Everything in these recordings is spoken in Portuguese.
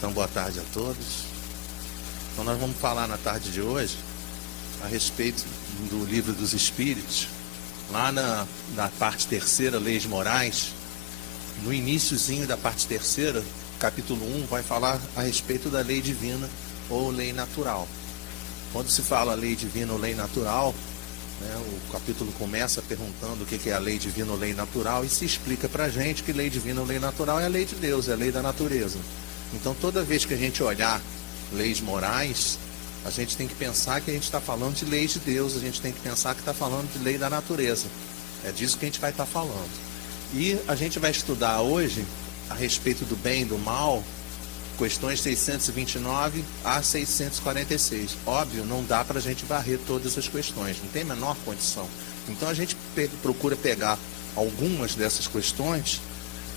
Então, boa tarde a todos. Então, nós vamos falar na tarde de hoje a respeito do Livro dos Espíritos, lá na parte terceira, Leis Morais. No iniciozinho da parte terceira, capítulo 1, vai falar a respeito da lei divina ou lei natural. Quando se fala lei divina ou lei natural, o capítulo começa perguntando o que é a lei divina ou lei natural e se explica para a gente que lei divina ou lei natural é a lei de Deus, é a lei da natureza. Então, toda vez que a gente olhar leis morais, a gente tem que pensar que a gente está falando de leis de Deus, a gente tem que pensar que está falando de lei da natureza. É disso que a gente vai estar falando. E a gente vai estudar hoje a respeito do bem e do mal, questões 629 a 646. Óbvio, não dá para a gente varrer todas as questões, não tem a menor condição. Então a gente procura pegar algumas dessas questões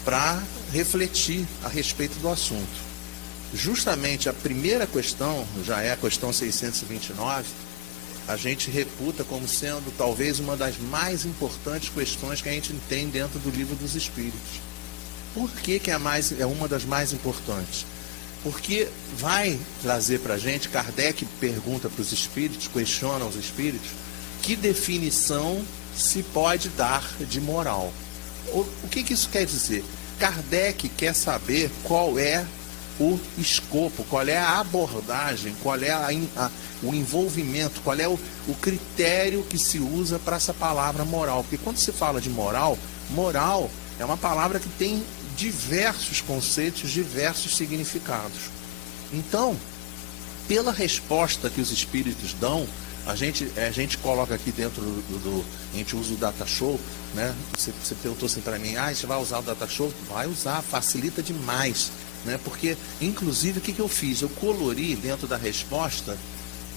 para refletir a respeito do assunto. Justamente a primeira questão, já é a questão 629, a gente reputa como sendo talvez uma das mais importantes questões que a gente tem dentro do Livro dos Espíritos. Por que é uma das mais importantes? Porque vai trazer para a gente, Kardec pergunta para os espíritos, questiona os espíritos, que definição se pode dar de moral. O que isso quer dizer? Kardec quer saber qual é o escopo, qual é a abordagem, qual é o envolvimento, qual é o critério que se usa para essa palavra moral. Porque quando se fala de moral, moral é uma palavra que tem diversos conceitos, diversos significados. Então, pela resposta que os espíritos dão, a gente coloca aqui dentro a gente usa o data show, né? Você perguntou assim para mim, você vai usar o data show? Vai usar, facilita demais, né? Porque, inclusive, o que eu fiz? Eu colori dentro da resposta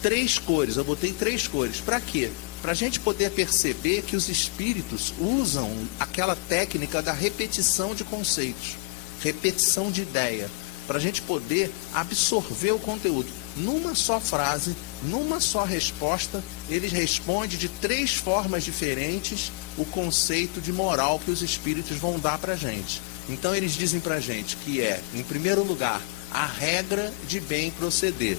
3 cores, eu botei 3 cores. Para quê? Para a gente poder perceber que os espíritos usam aquela técnica da repetição de conceitos, repetição de ideia, para a gente poder absorver o conteúdo. Numa só frase, numa só resposta, eles respondem de 3 formas diferentes o conceito de moral que os espíritos vão dar para a gente. Então eles dizem para a gente que é, em primeiro lugar, a regra de bem proceder.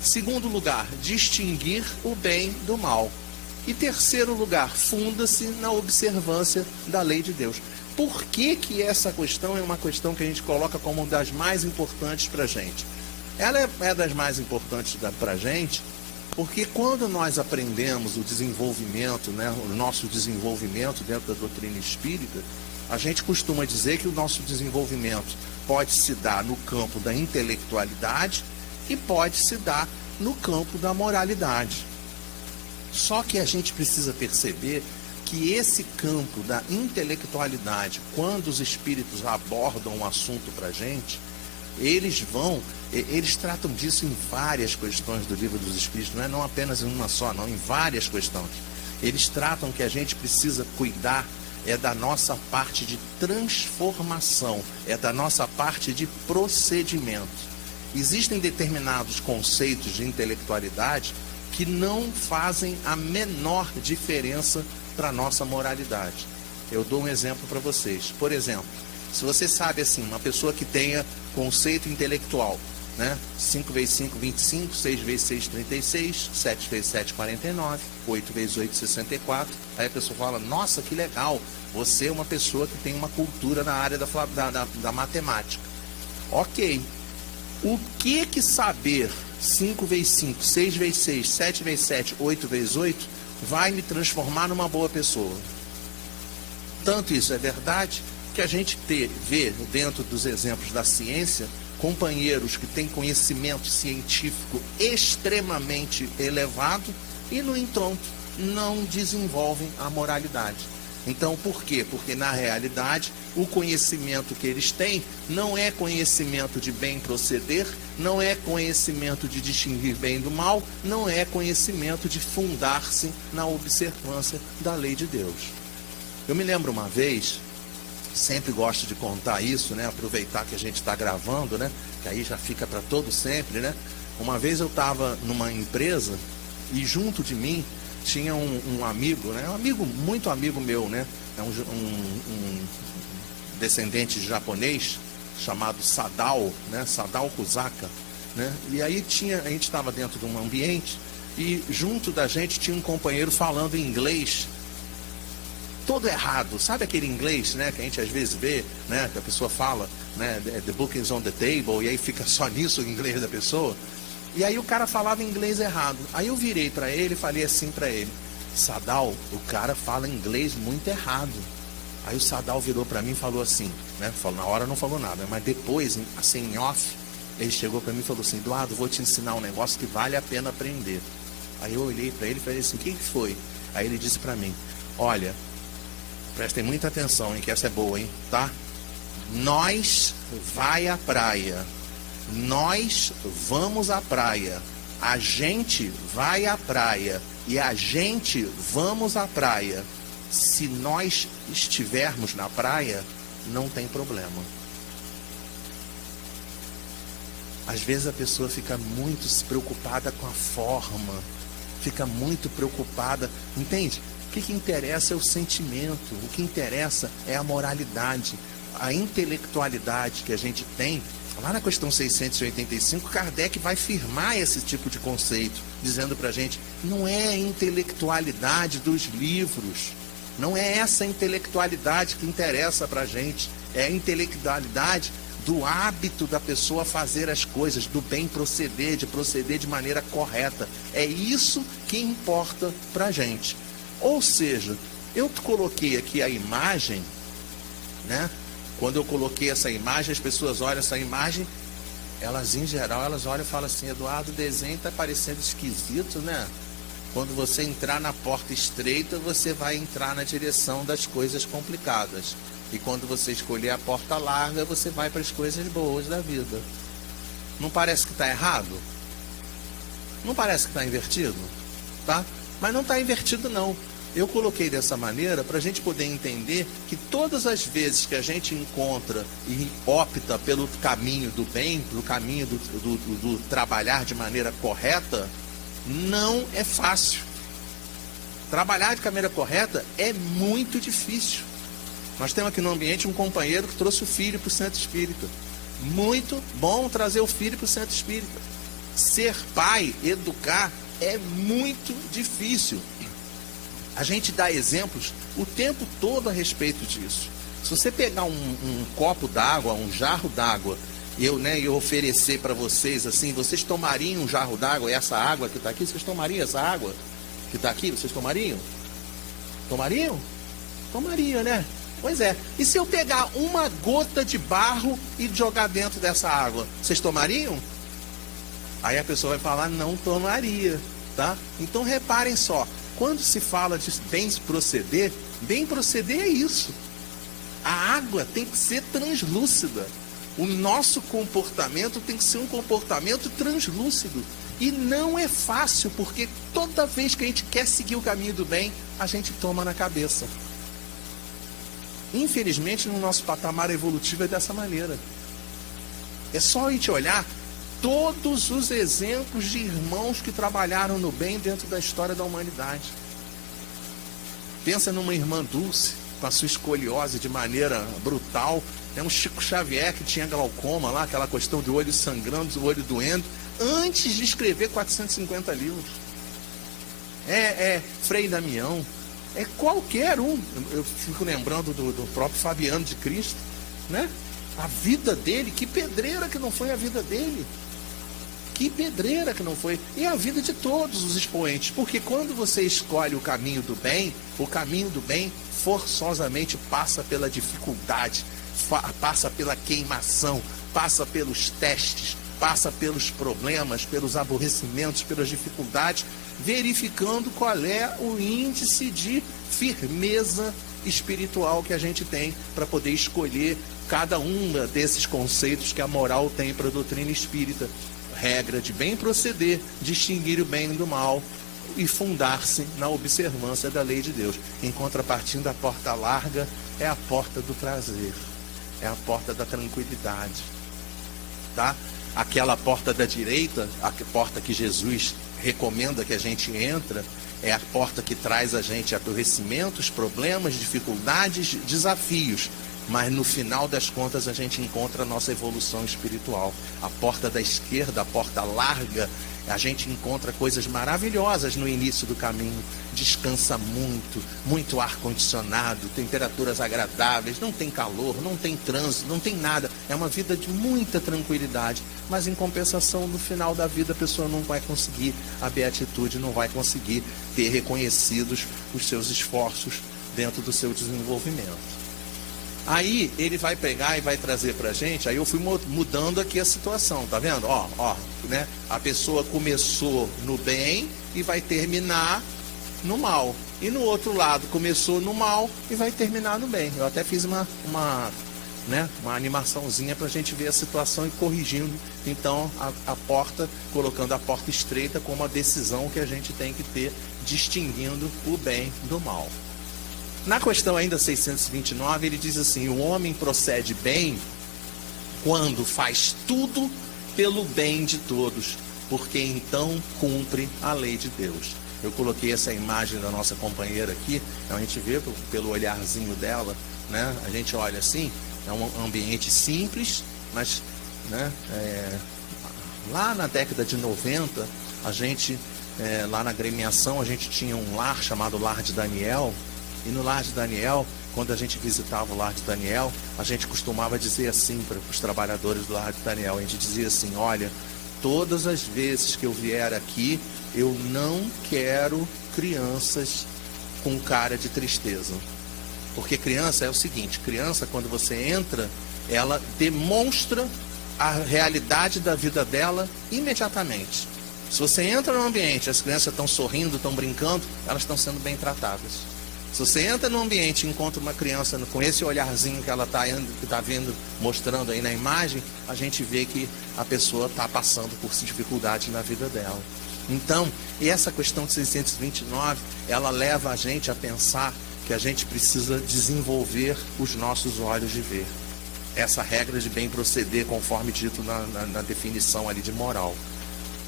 Segundo lugar, distinguir o bem do mal. E terceiro lugar, funda-se na observância da lei de Deus. Por que essa questão é uma questão que a gente coloca como uma das mais importantes para a gente? Ela é das mais importantes para a gente porque quando nós aprendemos o desenvolvimento, o nosso desenvolvimento dentro da doutrina espírita, a gente costuma dizer que o nosso desenvolvimento pode se dar no campo da intelectualidade e pode se dar no campo da moralidade. Só que a gente precisa perceber que esse campo da intelectualidade, quando os espíritos abordam um assunto para a gente, eles tratam disso em várias questões do Livro dos Espíritos, não apenas em uma só, não, em várias questões. Eles tratam que a gente precisa cuidar da nossa parte de transformação, da nossa parte de procedimento. Existem determinados conceitos de intelectualidade que não fazem a menor diferença para a nossa moralidade. Eu dou um exemplo para vocês. Por exemplo, se você sabe assim, uma pessoa que tenha conceito intelectual, 5 vezes 5, 25, 6 vezes 6, 36, 7 vezes 7, 49, 8 vezes 8, 64. Aí a pessoa fala, nossa, que legal, você é uma pessoa que tem uma cultura na área da matemática. Ok. O que saber 5 vezes 5, 6 vezes 6, 7 vezes 7, 8 vezes 8 vai me transformar numa boa pessoa? Tanto isso é verdade que a gente vê dentro dos exemplos da ciência companheiros que têm conhecimento científico extremamente elevado e, no entanto, não desenvolvem a moralidade. Então, por quê? Porque, na realidade, o conhecimento que eles têm não é conhecimento de bem proceder, não é conhecimento de distinguir bem do mal, não é conhecimento de fundar-se na observância da lei de Deus. Eu me lembro uma vez, sempre gosto de contar isso, aproveitar que a gente está gravando, que aí já fica para todo sempre, Uma vez eu estava numa empresa e junto de mim tinha um amigo, muito amigo meu, é um descendente de japonês, chamado Sadal, né? Sadal Kusaka, né? E aí a gente estava dentro de um ambiente e junto da gente tinha um companheiro falando inglês todo errado. Sabe aquele inglês, né, que a gente às vezes vê, né, que a pessoa fala, né, the book is on the table, e aí fica só nisso o inglês da pessoa. E aí o cara falava inglês errado. Aí eu virei para ele e falei assim para ele: Sadal, o cara fala inglês muito errado. Aí o Sadal virou para mim e falou assim, né, na hora não falou nada, mas depois, assim, em off, ele chegou para mim e falou assim: Eduardo, vou te ensinar um negócio que vale a pena aprender. Aí eu olhei para ele e falei assim: o que foi? Aí ele disse para mim: olha, prestem muita atenção, hein, que essa é boa, hein, tá? Nós vai à praia. Nós vamos à praia. A gente vai à praia. E a gente vamos à praia. Se nós estivermos na praia, não tem problema. Às vezes a pessoa fica muito preocupada com a forma. Fica muito preocupada, entende? O que interessa é o sentimento, o que interessa é a moralidade, a intelectualidade que a gente tem. Lá na questão 685, Kardec vai firmar esse tipo de conceito, dizendo para a gente: não é a intelectualidade dos livros, não é essa intelectualidade que interessa para a gente, é a intelectualidade do hábito da pessoa fazer as coisas, do bem proceder, de proceder de maneira correta. É isso que importa para a gente. Ou seja, eu coloquei aqui a imagem, né? Quando eu coloquei essa imagem, as pessoas olham essa imagem, elas em geral, elas olham e falam assim: Eduardo, o desenho está parecendo esquisito, né? Quando você entrar na porta estreita, você vai entrar na direção das coisas complicadas. E quando você escolher a porta larga, você vai para as coisas boas da vida. Não parece que está errado? Não parece que está invertido? Tá? Mas não está invertido, não. Eu coloquei dessa maneira para a gente poder entender que todas as vezes que a gente encontra e opta pelo caminho do bem, pelo caminho do trabalhar de maneira correta, não é fácil. Trabalhar de maneira correta é muito difícil. Nós temos aqui no ambiente um companheiro que trouxe o filho para o centro espírita. Muito bom trazer o filho para o centro espírita. Ser pai, educar, é muito difícil. A gente dá exemplos o tempo todo a respeito disso. Se você pegar um copo d'água, um jarro d'água, eu oferecer para vocês assim, vocês tomariam um jarro d'água, essa água que está aqui, vocês tomariam essa água que está aqui, vocês tomariam? Tomariam? Tomaria, né? Pois é. E se eu pegar uma gota de barro e jogar dentro dessa água, vocês tomariam? Aí a pessoa vai falar: não tomaria, tá? Então reparem só, quando se fala de bem proceder é isso. A água tem que ser translúcida. O nosso comportamento tem que ser um comportamento translúcido. E não é fácil, porque toda vez que a gente quer seguir o caminho do bem, a gente toma na cabeça. Infelizmente, no nosso patamar evolutivo é dessa maneira. É só a gente olhar todos os exemplos de irmãos que trabalharam no bem dentro da história da humanidade. Pensa numa irmã Dulce, com a sua escoliose de maneira brutal. Tem um Chico Xavier que tinha glaucoma lá, aquela questão de olho sangrando, o olho doendo, antes de escrever 450 livros. Frei Damião. É qualquer um. Eu fico lembrando do próprio Fabiano de Cristo, né? A vida dele, que pedreira que não foi a vida dele. Que pedreira que não foi. E a vida de todos os expoentes. Porque quando você escolhe o caminho do bem forçosamente passa pela dificuldade, passa pela queimação, passa pelos testes, passa pelos problemas, pelos aborrecimentos, pelas dificuldades, verificando qual é o índice de firmeza espiritual que a gente tem para poder escolher cada um desses conceitos que a moral tem para a doutrina espírita. Regra de bem proceder, distinguir o bem do mal e fundar-se na observância da lei de Deus. Em contrapartida, a porta larga é a porta do prazer, é a porta da tranquilidade, tá? Aquela porta da direita, a porta que Jesus recomenda que a gente entra, é a porta que traz a gente aborrecimentos, problemas, dificuldades, desafios. mas no final das contas a gente encontra a nossa evolução espiritual. A porta da esquerda, a porta larga, a gente encontra coisas maravilhosas no início do caminho. Descansa muito, muito ar-condicionado, temperaturas agradáveis, não tem calor, não tem trânsito, não tem nada. É uma vida de muita tranquilidade, mas em compensação, no final da vida, a pessoa não vai conseguir a beatitude, não vai conseguir ter reconhecidos os seus esforços dentro do seu desenvolvimento. Aí ele vai pegar e vai trazer pra gente. Aí eu fui mudando aqui a situação, tá vendo? Né? A pessoa começou no bem e vai terminar no mal. E no outro lado começou no mal e vai terminar no bem. Eu até fiz uma animaçãozinha pra gente ver a situação e corrigindo então a porta, colocando a porta estreita como a decisão que a gente tem que ter, distinguindo o bem do mal. Na questão ainda 629, ele diz assim: o homem procede bem quando faz tudo pelo bem de todos, porque então cumpre a lei de Deus. Eu coloquei essa imagem da nossa companheira aqui, a gente vê pelo olharzinho dela, né? A gente olha assim, é um ambiente simples, mas né, lá na década de 90, a gente, lá na agremiação, a gente tinha um lar chamado Lar de Daniel. E no Lar de Daniel, quando a gente visitava o Lar de Daniel, a gente costumava dizer assim para os trabalhadores do Lar de Daniel, a gente dizia assim: olha, todas as vezes que eu vier aqui, eu não quero crianças com cara de tristeza. Porque criança é o seguinte, criança, quando você entra, ela demonstra a realidade da vida dela imediatamente. Se você entra no ambiente, as crianças estão sorrindo, estão brincando, elas estão sendo bem tratadas. Se você entra no ambiente e encontra uma criança com esse olharzinho que ela está vendo, mostrando aí na imagem, a gente vê que a pessoa está passando por dificuldade na vida dela. Então, essa questão de 629, ela leva a gente a pensar que a gente precisa desenvolver os nossos olhos de ver. Essa regra de bem proceder, conforme dito na definição ali de moral.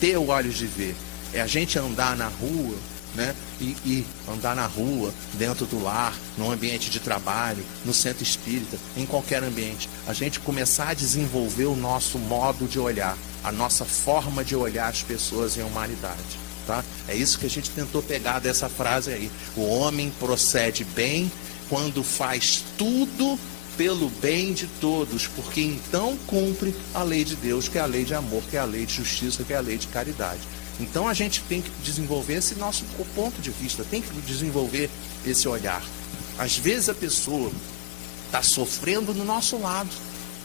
Ter olhos de ver é a gente andar na rua, né? E andar na rua, dentro do lar, no ambiente de trabalho, no centro espírita, em qualquer ambiente. A gente começar a desenvolver o nosso modo de olhar, a nossa forma de olhar as pessoas e a humanidade. Tá? É isso que a gente tentou pegar dessa frase aí. O homem procede bem quando faz tudo pelo bem de todos, porque então cumpre a lei de Deus, que é a lei de amor, que é a lei de justiça, que é a lei de caridade. Então a gente tem que desenvolver esse nosso ponto de vista, tem que desenvolver esse olhar. Às vezes a pessoa está sofrendo do nosso lado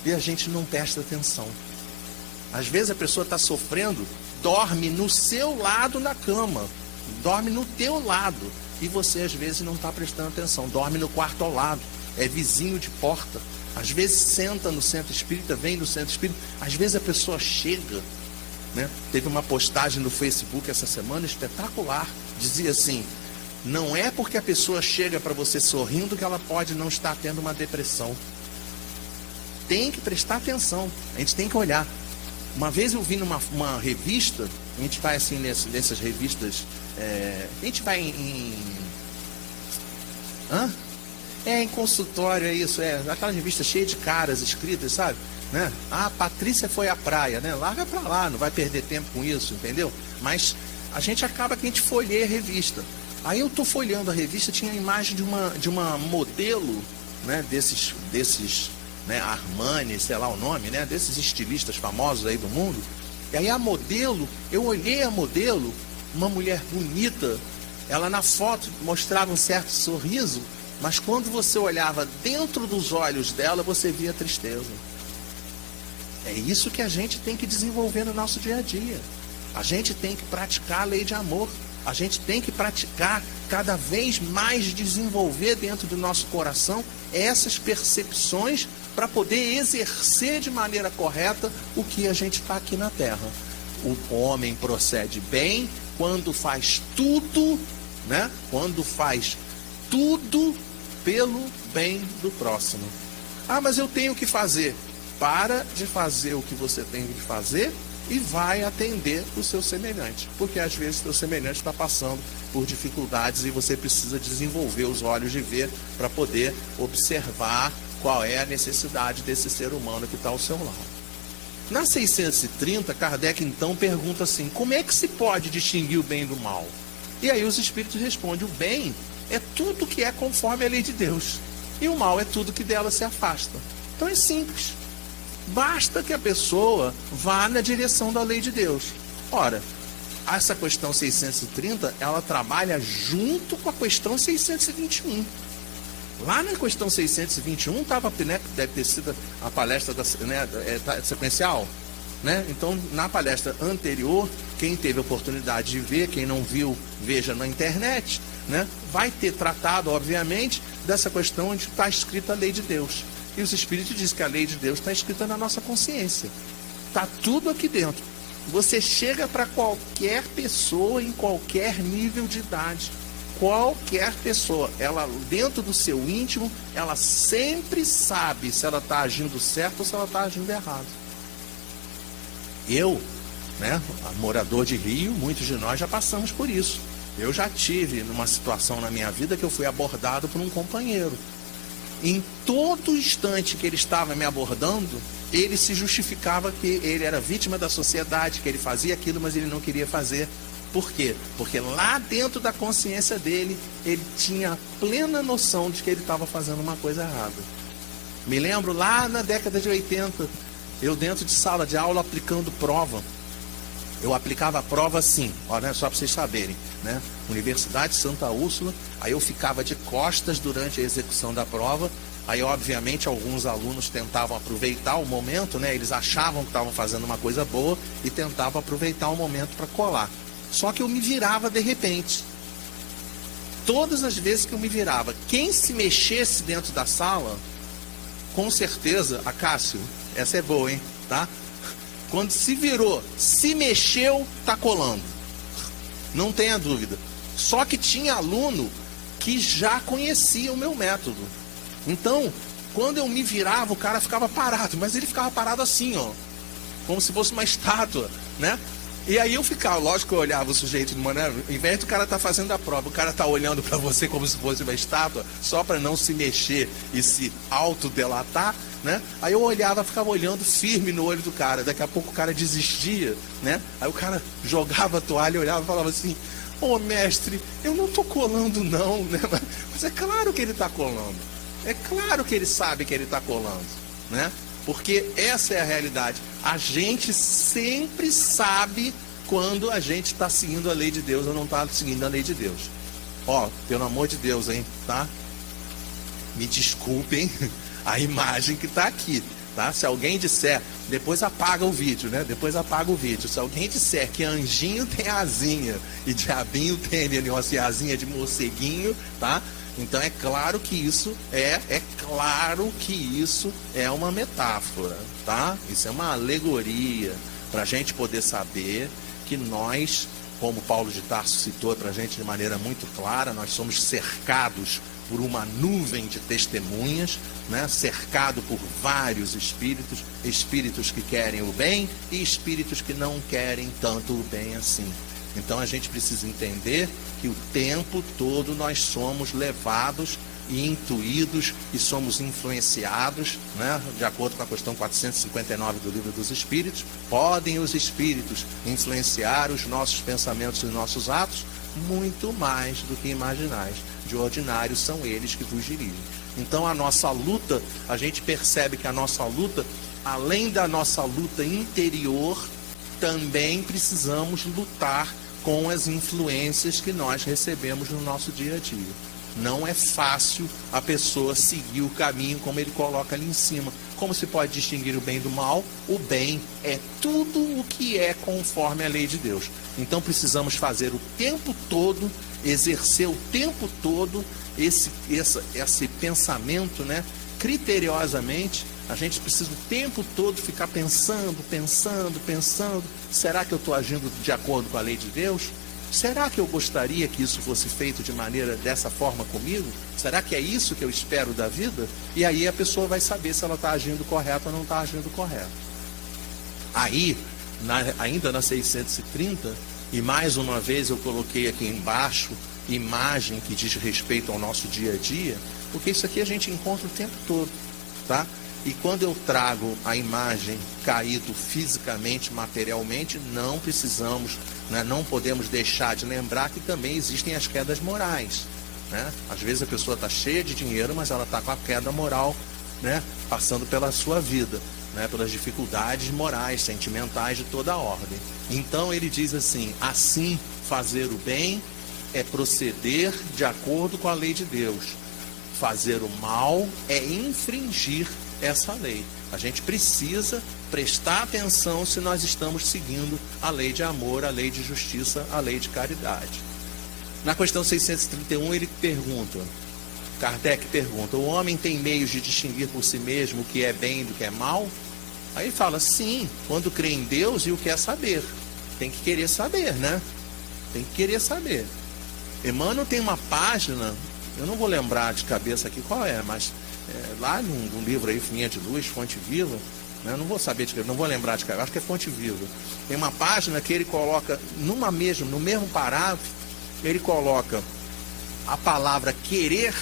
e a gente não presta atenção. Às vezes a pessoa está sofrendo, dorme no seu lado na cama, dorme no teu lado e você às vezes não está prestando atenção, dorme no quarto ao lado, é vizinho de porta. Às vezes senta no centro espírita, vem no centro espírita, às vezes a pessoa chega. Né? Teve uma postagem no Facebook essa semana espetacular, dizia assim: não é porque a pessoa chega para você sorrindo que ela pode não estar tendo uma depressão. Tem que prestar atenção, a gente tem que olhar. Uma vez eu vi numa revista, a gente vai assim nessas revistas, a gente vai em consultório, é isso, aquela revista cheia de caras escritas, sabe? Né? Ah, a Patrícia foi à praia, né? Larga pra lá, não vai perder tempo com isso, entendeu? Mas a gente acaba que a gente folheia a revista. Aí eu tô folheando a revista, tinha a imagem de uma modelo, né? Desses né? Armani, sei lá o nome, né? Desses estilistas famosos aí do mundo. E aí a modelo, eu olhei a modelo, uma mulher bonita, ela na foto mostrava um certo sorriso, mas quando você olhava dentro dos olhos dela, você via tristeza. É isso que a gente tem que desenvolver no nosso dia a dia. A gente tem que praticar a lei de amor. A gente tem que praticar cada vez mais, desenvolver dentro do nosso coração essas percepções para poder exercer de maneira correta o que a gente está aqui na Terra. O homem procede bem quando faz tudo, né? Quando faz tudo pelo bem do próximo. Ah, mas eu tenho que fazer. Para de fazer o que você tem que fazer e vai atender o seu semelhante. Porque às vezes o seu semelhante está passando por dificuldades e você precisa desenvolver os olhos de ver para poder observar qual é a necessidade desse ser humano que está ao seu lado. Na 630, Kardec então pergunta assim: como é que se pode distinguir o bem do mal? E aí os espíritos respondem: o bem é tudo que é conforme a lei de Deus, e o mal é tudo que dela se afasta. Então é simples. Basta que a pessoa vá na direção da lei de Deus. Ora, essa questão 630, ela trabalha junto com a questão 621. Lá na questão 621 estava, né, deve ter sido a palestra sequencial, né? Então, na palestra anterior, quem teve a oportunidade de ver, quem não viu, veja na internet, né? Vai ter tratado, obviamente, dessa questão onde está escrita a lei de Deus. E os espíritos dizem que a lei de Deus está escrita na nossa consciência. Está tudo aqui dentro. Você chega para qualquer pessoa em qualquer nível de idade. Qualquer pessoa, ela dentro do seu íntimo, ela sempre sabe se ela está agindo certo ou se ela está agindo errado. Eu, né, morador de Rio, muitos de nós já passamos por isso. Eu já tive numa situação na minha vida que eu fui abordado por um companheiro. Em todo instante que ele estava me abordando, ele se justificava que ele era vítima da sociedade, que ele fazia aquilo, mas ele não queria fazer. Por quê? Porque lá dentro da consciência dele, ele tinha plena noção de que ele estava fazendo uma coisa errada. Me lembro lá na década de 80, eu dentro de sala de aula aplicando prova. Eu aplicava a prova assim, ó, né, só para vocês saberem, né? Universidade Santa Úrsula, aí eu ficava de costas durante a execução da prova. Aí, obviamente, alguns alunos tentavam aproveitar o momento, né? Eles achavam que estavam fazendo uma coisa boa e tentavam aproveitar o momento para colar. Só que eu me virava de repente. Todas as vezes que eu me virava, quem se mexesse dentro da sala, com certeza, a Cássio, essa é boa, hein? Tá? Quando se virou, se mexeu, tá colando. Não tenha dúvida. Só que tinha aluno que já conhecia o meu método. Então, quando eu me virava, o cara ficava parado, mas ele ficava parado assim, ó, como se fosse uma estátua, né? E aí eu ficava, lógico que eu olhava o sujeito de maneira, ao invés do cara estar fazendo a prova, o cara está olhando para você como se fosse uma estátua, só para não se mexer e se autodelatar, né? Aí eu olhava, ficava olhando firme no olho do cara, daqui a pouco o cara desistia, né? Aí o cara jogava a toalha, olhava e falava assim: ô mestre, eu não estou colando não, né? Mas é claro que ele está colando, é claro que ele sabe que ele está colando, né? Porque essa é a realidade. A gente sempre sabe quando a gente está seguindo a lei de Deus ou não está seguindo a lei de Deus. Ó, pelo amor de Deus, hein, tá? Me desculpem a imagem que está aqui, tá? Se alguém disser, depois apaga o vídeo, né? Depois apaga o vídeo. Se alguém disser que anjinho tem asinha e diabinho tem ali uma asinha de morceguinho, tá? Então é claro que isso é uma metáfora, tá? Isso é uma alegoria para a gente poder saber que nós, como Paulo de Tarso citou para a gente de maneira muito clara, nós somos cercados por uma nuvem de testemunhas, né? Cercado por vários espíritos, espíritos que querem o bem e espíritos que não querem tanto o bem assim. Então a gente precisa entender que o tempo todo nós somos levados e intuídos e somos influenciados, né? De acordo com a questão 459 do Livro dos Espíritos, podem os espíritos influenciar os nossos pensamentos e os nossos atos muito mais do que imaginais. De ordinário são eles que vos dirigem. Então a nossa luta, a gente percebe que a nossa luta, além da nossa luta interior, também precisamos lutar com as influências que nós recebemos no nosso dia a dia. Não é fácil a pessoa seguir o caminho como ele coloca ali em cima. Como se pode distinguir o bem do mal? O bem é tudo o que é conforme a lei de Deus. Então precisamos fazer o tempo todo, exercer o tempo todo esse pensamento, né? Criteriosamente. A gente precisa o tempo todo ficar pensando. Será que eu estou agindo de acordo com a lei de Deus? Será que eu gostaria que isso fosse feito de maneira dessa forma comigo? Será que é isso que eu espero da vida? E aí a pessoa vai saber se ela está agindo correto ou não está agindo correto. Aí, ainda na 630, e mais uma vez eu coloquei aqui embaixo imagem que diz respeito ao nosso dia a dia, porque isso aqui a gente encontra o tempo todo. tá? E quando eu trago a imagem caído fisicamente, materialmente, não precisamos, né, não podemos deixar de lembrar que também existem as quedas morais, né? Às vezes a pessoa está cheia de dinheiro, mas ela está com a queda moral, né, passando pela sua vida, né, pelas dificuldades morais, sentimentais de toda a ordem. Então ele diz assim, fazer o bem é proceder de acordo com a lei de Deus. Fazer o mal é infringir essa lei. A gente precisa prestar atenção se nós estamos seguindo a lei de amor, a lei de justiça, a lei de caridade. Na questão 631 ele pergunta, Kardec pergunta, o homem tem meios de distinguir por si mesmo o que é bem do que é mal? Aí ele fala, sim, quando crê em Deus e o quer saber. Tem que querer saber, né? Tem que querer saber. Emmanuel tem uma página, eu não vou lembrar de cabeça aqui qual é, mas lá num livro aí, Linha de Luz, Fonte Viva, né, eu não vou saber de cabeça, não vou lembrar de cabeça, acho que é Fonte Viva. Tem uma página que ele coloca no mesmo parágrafo, ele coloca a palavra querer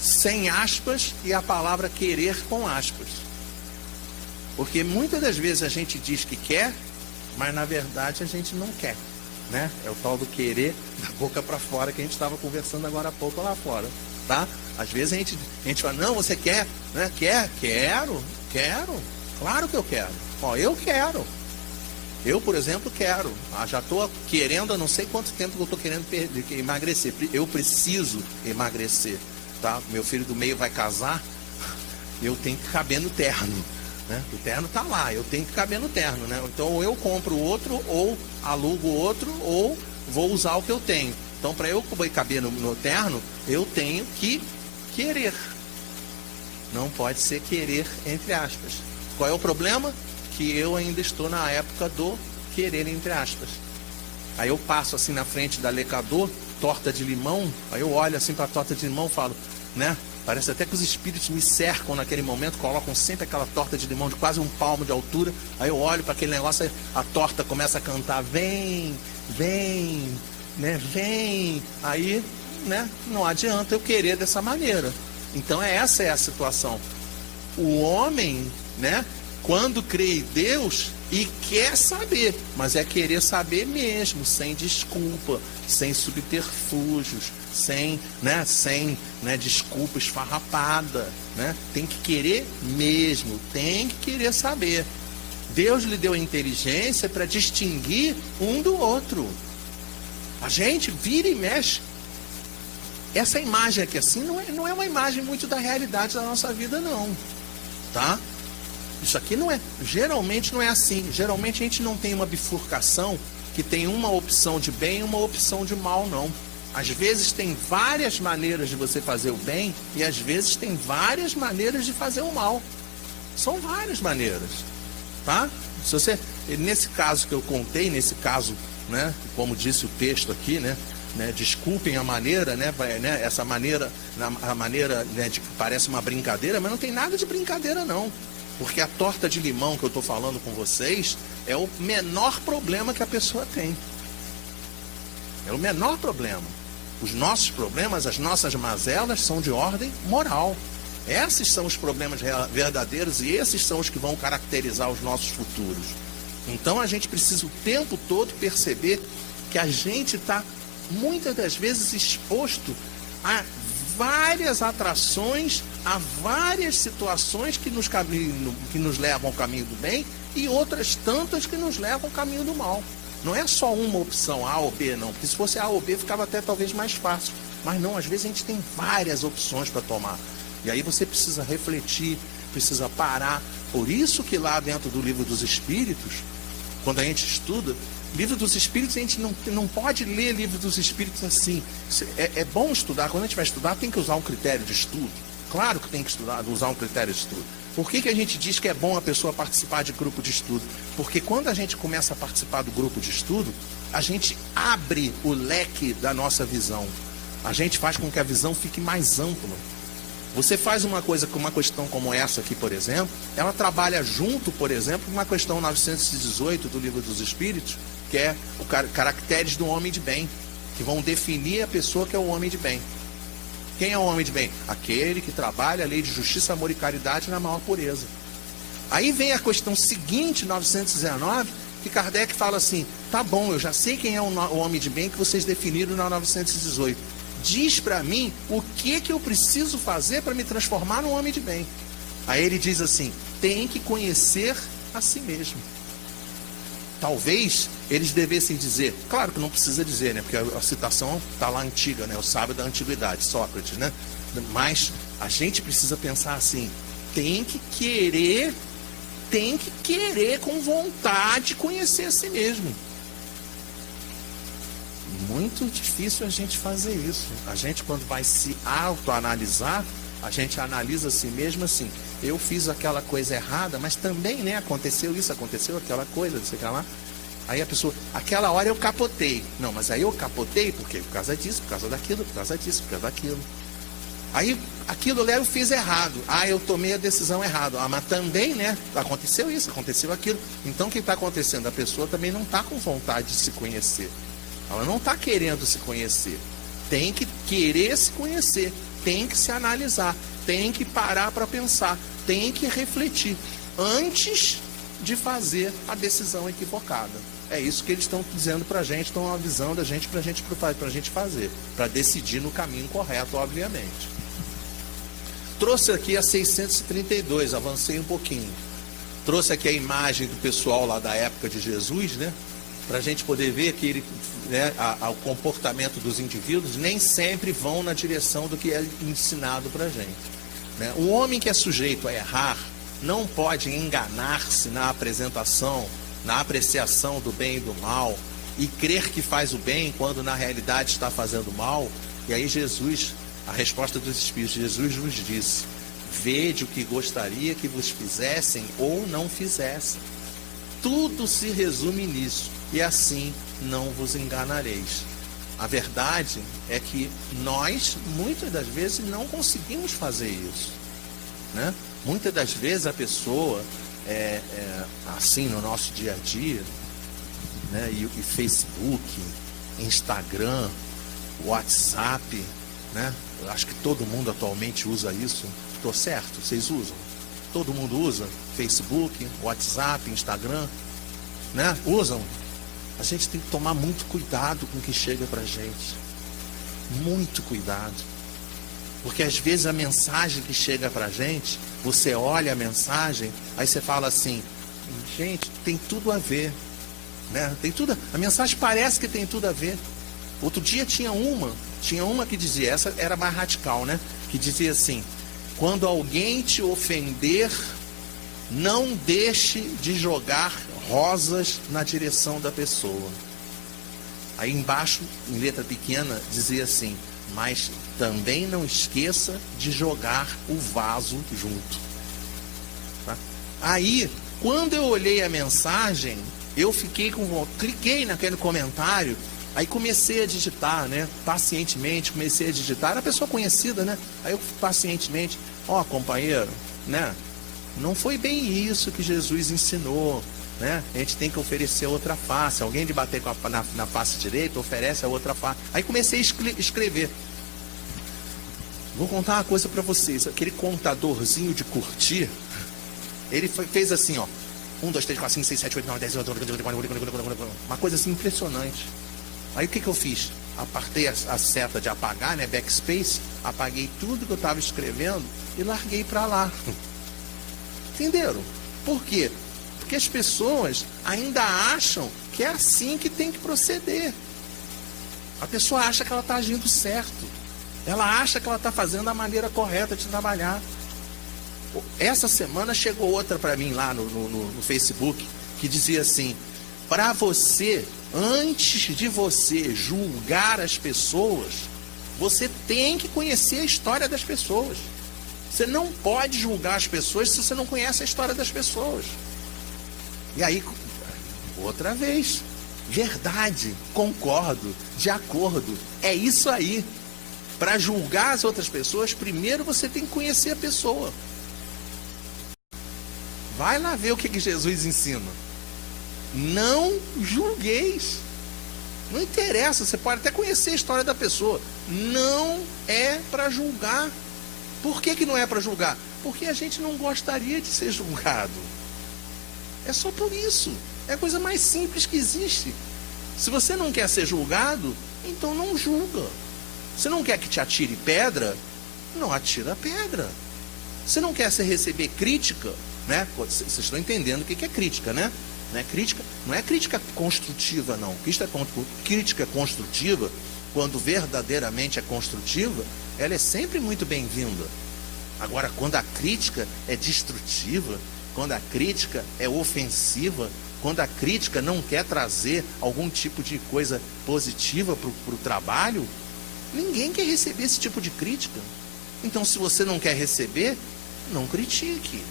sem aspas e a palavra querer com aspas. Porque muitas das vezes a gente diz que quer, mas na verdade a gente não quer, né? É o tal do querer da boca para fora que a gente estava conversando agora há pouco lá fora, tá? Às vezes a gente fala, não, você quer, né? Quero, claro que eu quero. Ó, eu quero. Eu, por exemplo, quero. Já estou querendo, há não sei quanto tempo que eu estou querendo emagrecer. Eu preciso emagrecer, tá? Meu filho do meio vai casar, eu tenho que caber no terno, né? O terno está lá, eu tenho que caber no terno, né? Então ou eu compro outro, ou alugo outro, ou vou usar o que eu tenho. Então para eu caber no terno, eu tenho que querer. Não pode ser querer entre aspas. Qual é o problema? Que eu ainda estou na época do querer entre aspas. Aí eu passo assim na frente da Lecador, torta de limão, aí eu olho assim para a torta de limão e falo, né? Parece até que os espíritos me cercam naquele momento, colocam sempre aquela torta de limão de quase 1 palmo de altura. Aí eu olho para aquele negócio, a torta começa a cantar, vem, né? Vem. Aí, né? Não adianta eu querer dessa maneira. Então essa é a situação. O homem, né? Quando crê em Deus e quer saber, mas é querer saber mesmo, sem desculpa, sem subterfúgios, sem desculpa esfarrapada, né? Tem que querer mesmo, tem que querer saber. Deus lhe deu a inteligência para distinguir um do outro. A gente vira e mexe. Essa imagem aqui assim não é uma imagem muito da realidade da nossa vida não, tá? Isso aqui geralmente não é assim. Geralmente a gente não tem uma bifurcação que tem uma opção de bem e uma opção de mal, não. Às vezes tem várias maneiras de você fazer o bem e às vezes tem várias maneiras de fazer o mal. São várias maneiras, tá? Se você, nesse caso que eu contei, nesse caso, né, como disse o texto aqui, né, desculpem a maneira, né, essa maneira, a maneira, né, de que parece uma brincadeira, mas não tem nada de brincadeira não. Porque a torta de limão que eu estou falando com vocês é o menor problema que a pessoa tem. É o menor problema. Os nossos problemas, as nossas mazelas são de ordem moral. Esses são os problemas verdadeiros e esses são os que vão caracterizar os nossos futuros. Então a gente precisa o tempo todo perceber que a gente está muitas das vezes exposto a várias atrações, a várias situações que nos levam ao caminho do bem e outras tantas que nos levam ao caminho do mal. Não é só uma opção, A ou B, não. Porque se fosse A ou B, ficava até talvez mais fácil. Mas não, às vezes a gente tem várias opções para tomar. E aí você precisa refletir, precisa parar. Por isso que lá dentro do Livro dos Espíritos, quando a gente estuda, Livro dos Espíritos, a gente não pode ler Livro dos Espíritos assim. É bom estudar, quando a gente vai estudar, tem que usar um critério de estudo. Claro que tem que usar um critério de estudo. Por que a gente diz que é bom a pessoa participar de grupo de estudo? Porque quando a gente começa a participar do grupo de estudo, a gente abre o leque da nossa visão. A gente faz com que a visão fique mais ampla. Você faz uma questão como essa aqui, por exemplo, ela trabalha junto, por exemplo, com uma questão 918 do Livro dos Espíritos, que é os caracteres do homem de bem, que vão definir a pessoa que é o homem de bem. Quem é o homem de bem? Aquele que trabalha a lei de justiça, amor e caridade na maior pureza. Aí vem a questão seguinte, 919, que Kardec fala assim: tá bom, eu já sei quem é o homem de bem que vocês definiram na 918. Diz para mim o que eu preciso fazer para me transformar num homem de bem. Aí ele diz assim: tem que conhecer a si mesmo. Talvez eles devessem dizer, claro que não precisa dizer, né? Porque a citação está lá antiga, né? O sábio da antiguidade, Sócrates, né? Mas a gente precisa pensar assim: tem que querer com vontade conhecer a si mesmo. Muito difícil a gente fazer isso. A gente, quando vai se autoanalisar, a gente analisa a si mesmo assim: eu fiz aquela coisa errada, mas também, né, aconteceu isso, aconteceu aquela coisa, não sei o que lá. Aí a pessoa, aquela hora eu capotei. Não, mas aí eu capotei por quê? Por causa disso, por causa daquilo, por causa disso, por causa daquilo. Aí aquilo eu fiz errado. Ah, eu tomei a decisão errada. Ah, mas também, né, aconteceu isso, aconteceu aquilo. Então o que está acontecendo? A pessoa também não está com vontade de se conhecer. Ela não está querendo se conhecer. Tem que querer se conhecer. Tem que se analisar. Tem que parar para pensar. Tem que refletir antes de fazer a decisão equivocada. É isso que eles estão dizendo para a gente, estão avisando a gente para a gente fazer, para decidir no caminho correto, obviamente. Trouxe aqui a 632, avancei um pouquinho. Trouxe aqui a imagem do pessoal lá da época de Jesus, né? Para a gente poder ver que ele, né, o comportamento dos indivíduos nem sempre vão na direção do que é ensinado para a gente, né? Um homem que é sujeito a errar não pode enganar-se na apresentação, na apreciação do bem e do mal, e crer que faz o bem quando na realidade está fazendo mal. E aí Jesus, a resposta dos Espíritos, Jesus nos disse: vede o que gostaria que vos fizessem ou não fizessem. Tudo se resume nisso, e assim não vos enganareis. A verdade é que nós, muitas das vezes, não conseguimos fazer isso, né? Muitas das vezes a pessoa, assim no nosso dia a dia, né? E Facebook, Instagram, WhatsApp, né? Eu acho que todo mundo atualmente usa isso. Estou certo? Vocês usam? Todo mundo usa Facebook, WhatsApp, Instagram, né? Usam. A gente tem que tomar muito cuidado com o que chega para a gente. Muito cuidado. Porque às vezes a mensagem que chega para a gente, você olha a mensagem, aí você fala assim: gente, tem tudo a ver, né? Tem tudo, a mensagem parece que tem tudo a ver. Outro dia tinha uma que dizia, essa era mais radical, né? Que dizia assim: quando alguém te ofender, não deixe de jogar rosas na direção da pessoa. Aí embaixo, em letra pequena, dizia assim: mas também não esqueça de jogar o vaso junto. Tá? Aí, quando eu olhei a mensagem, eu cliquei naquele comentário, aí comecei a digitar, né? Pacientemente, comecei a digitar. Era pessoa conhecida, né? Aí eu pacientemente: ó, companheiro, né? Não foi bem isso que Jesus ensinou, né? A gente tem que oferecer outra face. Alguém de bater na face direita, oferece a outra face. Aí comecei a escrever. Vou contar uma coisa para vocês. Aquele contadorzinho de curtir, ele fez assim, ó: 1, 2, 3, 4, 5, 6, 7, 8, 9, 10, 11, 12, uma coisa assim impressionante. Aí o que eu fiz? Apertei a seta de apagar, né? Backspace. Apaguei tudo que eu estava escrevendo e larguei para lá. Entenderam? Por quê? Porque as pessoas ainda acham que é assim que tem que proceder. A pessoa acha que ela está agindo certo. Ela acha que ela está fazendo a maneira correta de trabalhar. Essa semana chegou outra para mim lá no Facebook, que dizia assim: para você, antes de você julgar as pessoas, você tem que conhecer a história das pessoas. Você não pode julgar as pessoas se você não conhece a história das pessoas. E aí, outra vez, verdade, concordo, de acordo, é isso aí. Para julgar as outras pessoas, primeiro você tem que conhecer a pessoa. Vai lá ver o que Jesus ensina. Não julgueis. Não interessa, você pode até conhecer a história da pessoa. Não é para julgar. Por que não é para julgar? Porque a gente não gostaria de ser julgado. É só por isso. É a coisa mais simples que existe. Se você não quer ser julgado, então não julga. Você não quer que te atire pedra? Não atira pedra. Você não quer receber crítica, né? Vocês estão entendendo o que é crítica, né? Não é crítica construtiva, não. Crítica construtiva, quando verdadeiramente é construtiva, ela é sempre muito bem-vinda. Agora, quando a crítica é destrutiva, quando a crítica é ofensiva, quando a crítica não quer trazer algum tipo de coisa positiva para o trabalho, ninguém quer receber esse tipo de crítica. Então, se você não quer receber, não critique.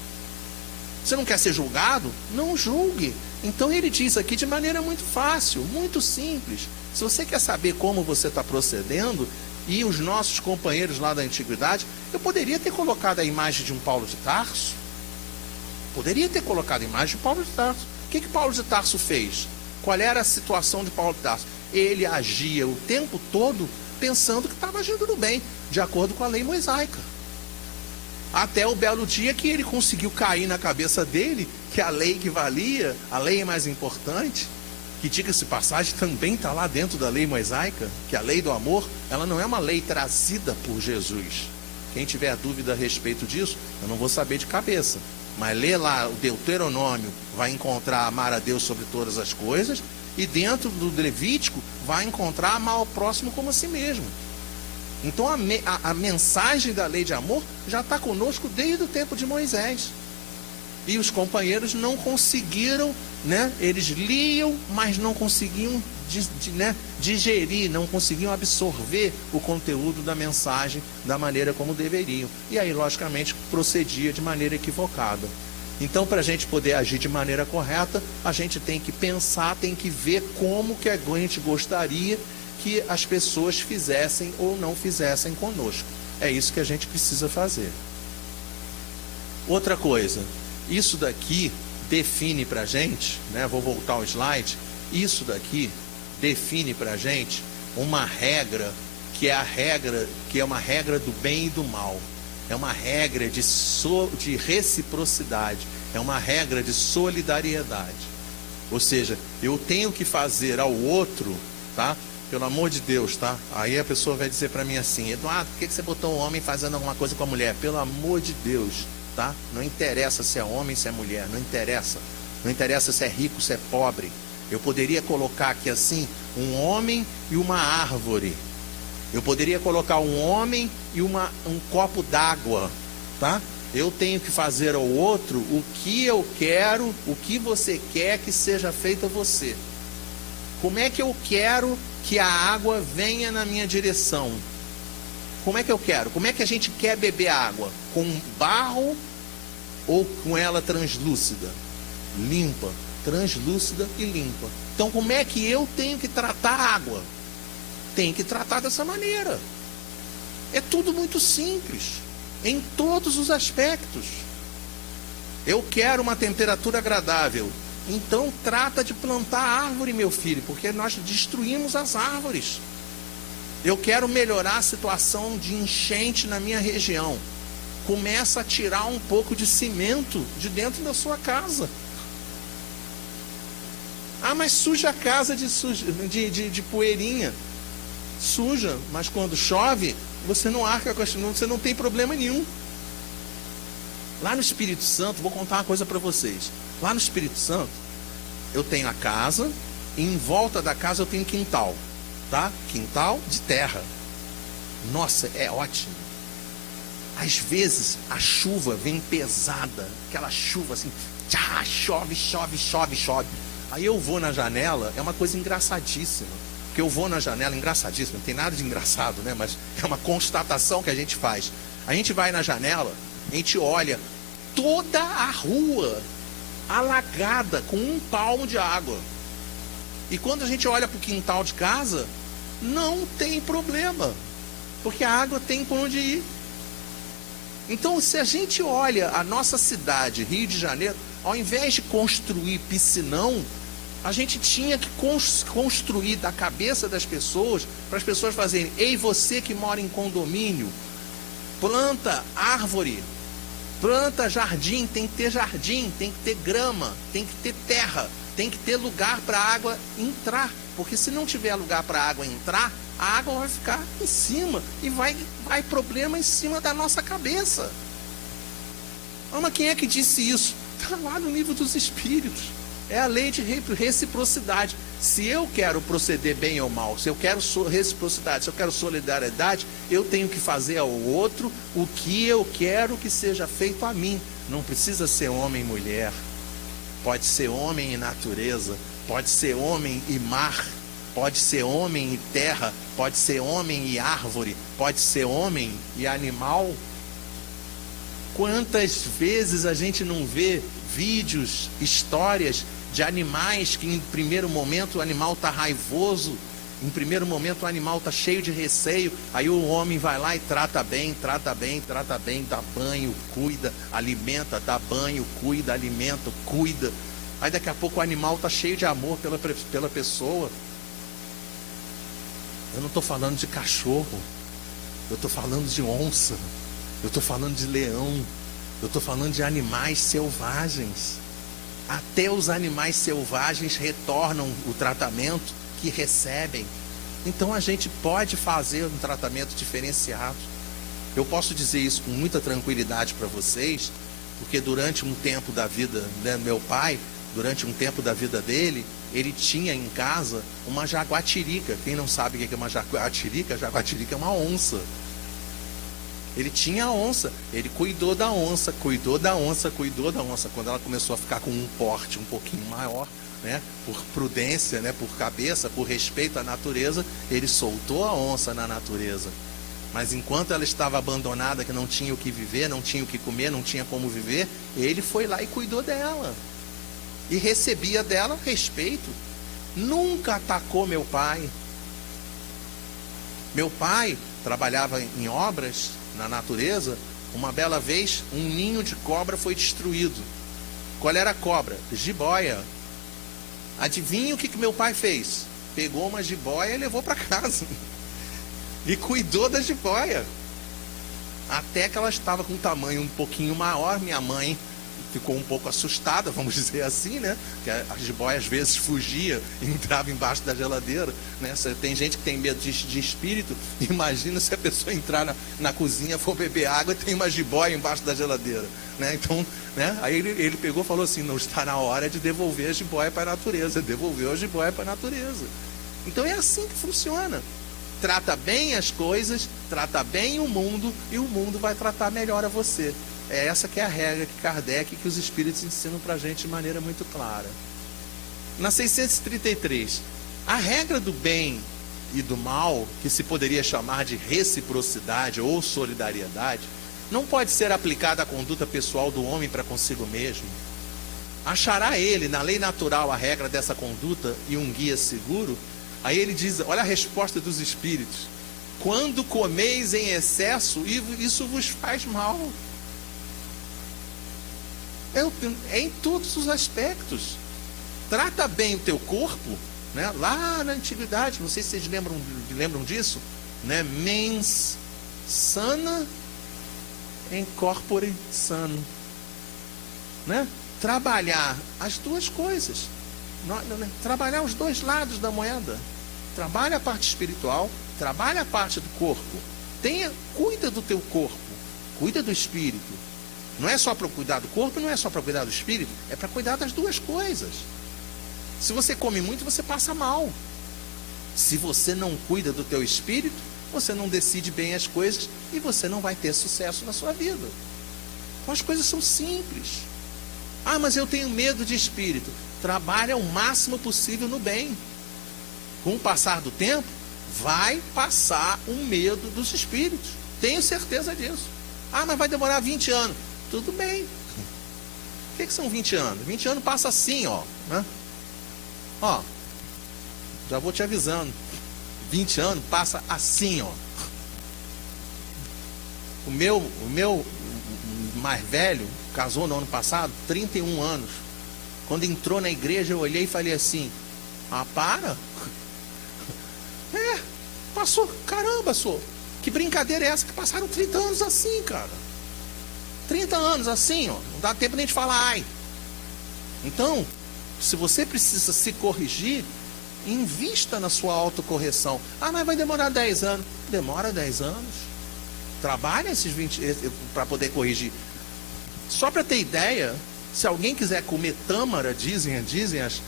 Você não quer ser julgado? Não julgue. Então ele diz aqui de maneira muito fácil, muito simples. Se você quer saber como você está procedendo, e os nossos companheiros lá da antiguidade, eu poderia ter colocado a imagem de um Paulo de Tarso. Poderia ter colocado a imagem de Paulo de Tarso. O que Paulo de Tarso fez? Qual era a situação de Paulo de Tarso? Ele agia o tempo todo pensando que estava agindo no bem, de acordo com a lei mosaica. Até o belo dia que ele conseguiu cair na cabeça dele que a lei que valia, a lei mais importante, que diga-se passagem, também está lá dentro da lei mosaica, que a lei do amor, ela não é uma lei trazida por Jesus. Quem tiver dúvida a respeito disso, eu não vou saber de cabeça. Mas lê lá o Deuteronômio, vai encontrar amar a Deus sobre todas as coisas, e dentro do Levítico vai encontrar amar ao próximo como a si mesmo. Então a mensagem da lei de amor já está conosco desde o tempo de Moisés. E os companheiros não conseguiram, né? Eles liam, mas não conseguiam digerir, não conseguiam absorver o conteúdo da mensagem da maneira como deveriam. E aí, logicamente, procedia de maneira equivocada. Então, para a gente poder agir de maneira correta, a gente tem que pensar, tem que ver como que a gente gostaria que as pessoas fizessem ou não fizessem conosco. É isso que a gente precisa fazer. Outra coisa, isso daqui define para a gente, né? Vou voltar ao slide. Isso daqui define para a gente uma regra que é uma regra do bem e do mal. É uma regra de reciprocidade. É uma regra de solidariedade. Ou seja, eu tenho que fazer ao outro, tá? Pelo amor de Deus, tá? Aí a pessoa vai dizer para mim assim: Eduardo, por que você botou o homem fazendo alguma coisa com a mulher? Pelo amor de Deus, tá? Não interessa se é homem, se é mulher, não interessa. Não interessa se é rico, se é pobre. Eu poderia colocar aqui assim, um homem e uma árvore. Eu poderia colocar um homem e um copo d'água, tá? Eu tenho que fazer ao outro o que eu quero, o que você quer que seja feito a você. Como é que eu quero que a água venha na minha direção? Como é que eu quero? Como é que a gente quer beber água? Com barro ou com ela translúcida? Limpa, translúcida e limpa. Então, como é que eu tenho que tratar a água? Tem que tratar dessa maneira. É tudo muito simples, em todos os aspectos. Eu quero uma temperatura agradável. Então trata de plantar árvore, meu filho, porque nós destruímos as árvores. Eu quero melhorar a situação de enchente na minha região. Começa a tirar um pouco de cimento de dentro da sua casa. Ah, mas suja a casa de poeirinha. Suja, mas quando chove, você não arca com você não tem problema nenhum. Lá no Espírito Santo, vou contar uma coisa para vocês. Lá no Espírito Santo, eu tenho a casa, e em volta da casa eu tenho quintal, tá? Quintal de terra. Nossa, é ótimo. Às vezes a chuva vem pesada, aquela chuva assim, chove. Aí eu vou na janela, é uma coisa engraçadíssima. Porque eu vou na janela, engraçadíssimo, não tem nada de engraçado, né? Mas é uma constatação que a gente faz. A gente vai na janela, a gente olha toda a rua alagada com um palmo de água. E quando a gente olha para o quintal de casa, não tem problema, porque a água tem por onde ir. Então, se a gente olha a nossa cidade, Rio de Janeiro, ao invés de construir piscinão, A gente tinha que construir da cabeça das pessoas, para as pessoas fazerem: ei, você que mora em condomínio, planta árvore, planta jardim, tem que ter grama, tem que ter terra, tem que ter lugar para a água entrar. Porque se não tiver lugar para a água entrar, a água vai ficar em cima e vai problema em cima da nossa cabeça. Mas quem é que disse isso? Está lá no livro dos Espíritos. É a lei de reciprocidade. Se eu quero proceder bem ou mal, se eu quero reciprocidade, se eu quero solidariedade, eu tenho que fazer ao outro o que eu quero que seja feito a mim. Não precisa ser homem e mulher. Pode ser homem e natureza. Pode ser homem e mar. Pode ser homem e terra. Pode ser homem e árvore. Pode ser homem e animal. Quantas vezes a gente não vê vídeos, histórias de animais que em primeiro momento o animal está raivoso, em primeiro momento o animal está cheio de receio, aí o homem vai lá e trata bem, dá banho, cuida, alimenta, dá banho, cuida, alimenta, cuida. Aí daqui a pouco o animal está cheio de amor pela pessoa. Eu não estou falando de cachorro, eu estou falando de onça, eu estou falando de leão, eu estou falando de animais selvagens. Até os animais selvagens retornam o tratamento que recebem. Então a gente pode fazer um tratamento diferenciado. Eu posso dizer isso com muita tranquilidade para vocês, porque durante um tempo da vida, né, meu pai, durante um tempo da vida dele, ele tinha em casa uma jaguatirica. Quem não sabe o que é uma jaguatirica? Jaguatirica é uma onça. Ele tinha a onça, ele cuidou da onça. Quando ela começou a ficar com um porte um pouquinho maior, né, por prudência, né, por cabeça, por respeito à natureza, ele soltou a onça na natureza. Mas enquanto ela estava abandonada, que não tinha o que viver, não tinha o que comer, não tinha como viver, ele foi lá e cuidou dela. E recebia dela respeito. Nunca atacou meu pai. Meu pai trabalhava em obras na natureza. Uma bela vez, um ninho de cobra foi destruído. Qual era a cobra? Jiboia. Adivinha o que meu pai fez? Pegou uma jiboia e levou para casa. E cuidou da jiboia. Até que ela estava com um tamanho um pouquinho maior. Minha mãe ficou um pouco assustada, vamos dizer assim, né? Que a jiboia às vezes fugia e entrava embaixo da geladeira, né? Tem gente que tem medo de espírito. Imagina se a pessoa entrar na cozinha, for beber água e tem uma jiboia embaixo da geladeira, né? Então, né? Aí ele pegou e falou assim: não está na hora de devolver a jiboia para a natureza. Devolveu a jiboia para a natureza. Então é assim que funciona. Trata bem as coisas, trata bem o mundo, e o mundo vai tratar melhor a você. É essa que é a regra que Kardec e que os espíritos ensinam para a gente de maneira muito clara. Na 633, a regra do bem e do mal, que se poderia chamar de reciprocidade ou solidariedade, não pode ser aplicada à conduta pessoal do homem para consigo mesmo. Achará ele, na lei natural, a regra dessa conduta e um guia seguro? Aí ele diz, olha a resposta dos espíritos: quando comeis em excesso, isso vos faz mal. É em todos os aspectos. Trata bem o teu corpo, né? Lá na antiguidade, não sei se vocês lembram disso, né? Mens sana in corpore sano, né? Trabalhar as duas coisas, trabalhar os dois lados da moeda. Trabalha a parte espiritual, trabalha a parte do corpo. Cuida do teu corpo, cuida do espírito. Não é só para cuidar do corpo, não é só para cuidar do espírito, é para cuidar das duas coisas. Se você come muito, você passa mal. Se você não cuida do teu espírito, você não decide bem as coisas e você não vai ter sucesso na sua vida. Então as coisas são simples. Ah, mas eu tenho medo de espírito. Trabalha o máximo possível no bem. Com o passar do tempo, vai passar o medo dos espíritos. Tenho certeza disso. Ah, mas vai demorar 20 anos. Tudo bem. O que são 20 anos? 20 anos passa assim, ó. Né? Ó, já vou te avisando. 20 anos passa assim, ó. O meu mais velho casou no ano passado, 31 anos. Quando entrou na igreja, eu olhei e falei assim: ah, para. Passou, caramba, que brincadeira é essa? Que passaram 30 anos assim, cara. 30 anos assim, ó. Não dá tempo nem de falar ai. Então, se você precisa se corrigir, invista na sua autocorreção. Ah, mas vai demorar 10 anos. Demora 10 anos. Trabalha esses 20 para poder corrigir. Só para ter ideia, se alguém quiser comer tâmara, dizem as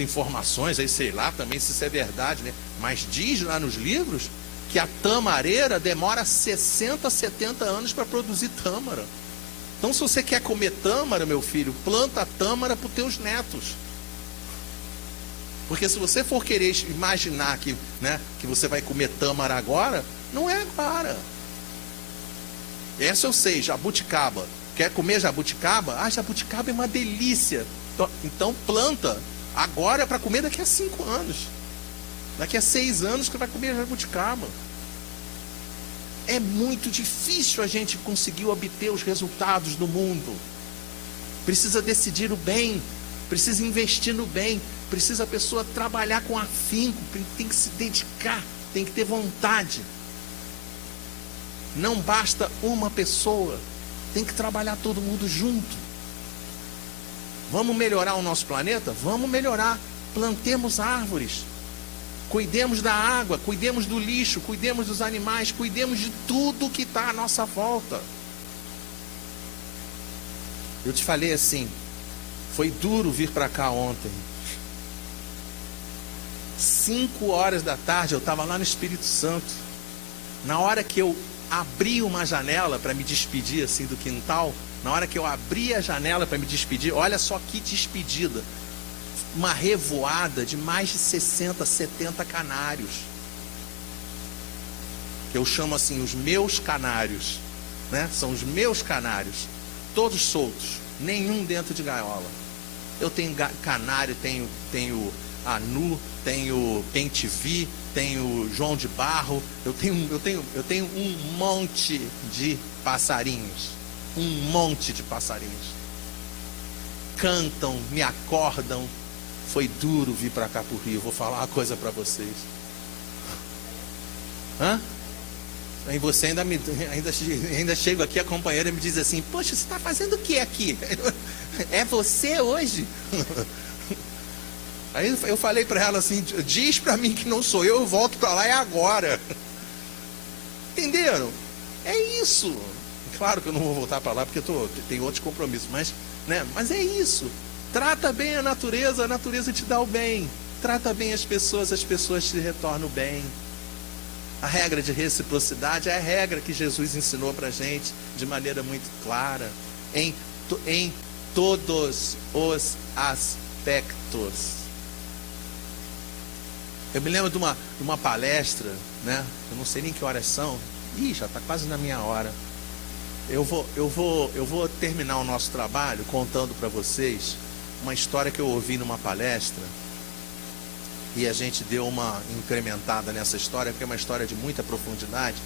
informações, aí sei lá também se isso é verdade, né? Mas diz lá nos livros que a tamareira demora 60, 70 anos para produzir tâmara. Então, se você quer comer tâmara, meu filho, planta a tâmara para os teus netos. Porque se você for querer imaginar que você vai comer tâmara agora, não é agora. Essa eu sei, jabuticaba. Quer comer jabuticaba? Ah, jabuticaba é uma delícia. Então planta. Agora é para comer daqui a 5 anos. Daqui a 6 anos que vai comer jabuticaba. É muito difícil a gente conseguir obter os resultados do mundo. Precisa decidir o bem. Precisa investir no bem. Precisa a pessoa trabalhar com afinco. Tem que se dedicar. Tem que ter vontade. Não basta uma pessoa. Tem que trabalhar todo mundo junto. Vamos melhorar o nosso planeta? Vamos melhorar. Plantemos árvores. Cuidemos da água, cuidemos do lixo, cuidemos dos animais, cuidemos de tudo que está à nossa volta. Eu te falei assim, foi duro vir para cá ontem. 5 horas da tarde eu estava lá no Espírito Santo. Na hora que eu abri uma janela para me despedir assim do quintal, na hora que eu abri a janela para me despedir, olha só que despedida. Uma revoada de mais de 60, 70 canários. Que eu chamo assim, os meus canários. Né? São os meus canários. Todos soltos. Nenhum dentro de gaiola. Eu tenho canário, tenho anu, tenho pente-vi, tenho João de Barro. Eu tenho um monte de passarinhos. Um monte de passarinhos. Cantam, me acordam. Foi duro vir para cá para o Rio. Vou falar uma coisa para vocês. Aí você ainda chego aqui, a companheira me diz assim: poxa, você está fazendo o que aqui? É você hoje? Aí eu falei para ela assim: diz para mim que não sou eu volto para lá, é agora. Entenderam? É isso. Claro que eu não vou voltar para lá porque tenho outros compromissos, mas é isso. Trata bem a natureza te dá o bem. Trata bem as pessoas te retornam o bem. A regra de reciprocidade é a regra que Jesus ensinou para a gente de maneira muito clara. Em todos os aspectos. Eu me lembro de uma palestra, né? Eu não sei nem que horas são. Já está quase na minha hora. Eu vou terminar o nosso trabalho contando para vocês uma história que eu ouvi numa palestra, e a gente deu uma incrementada nessa história, porque é uma história de muita profundidade,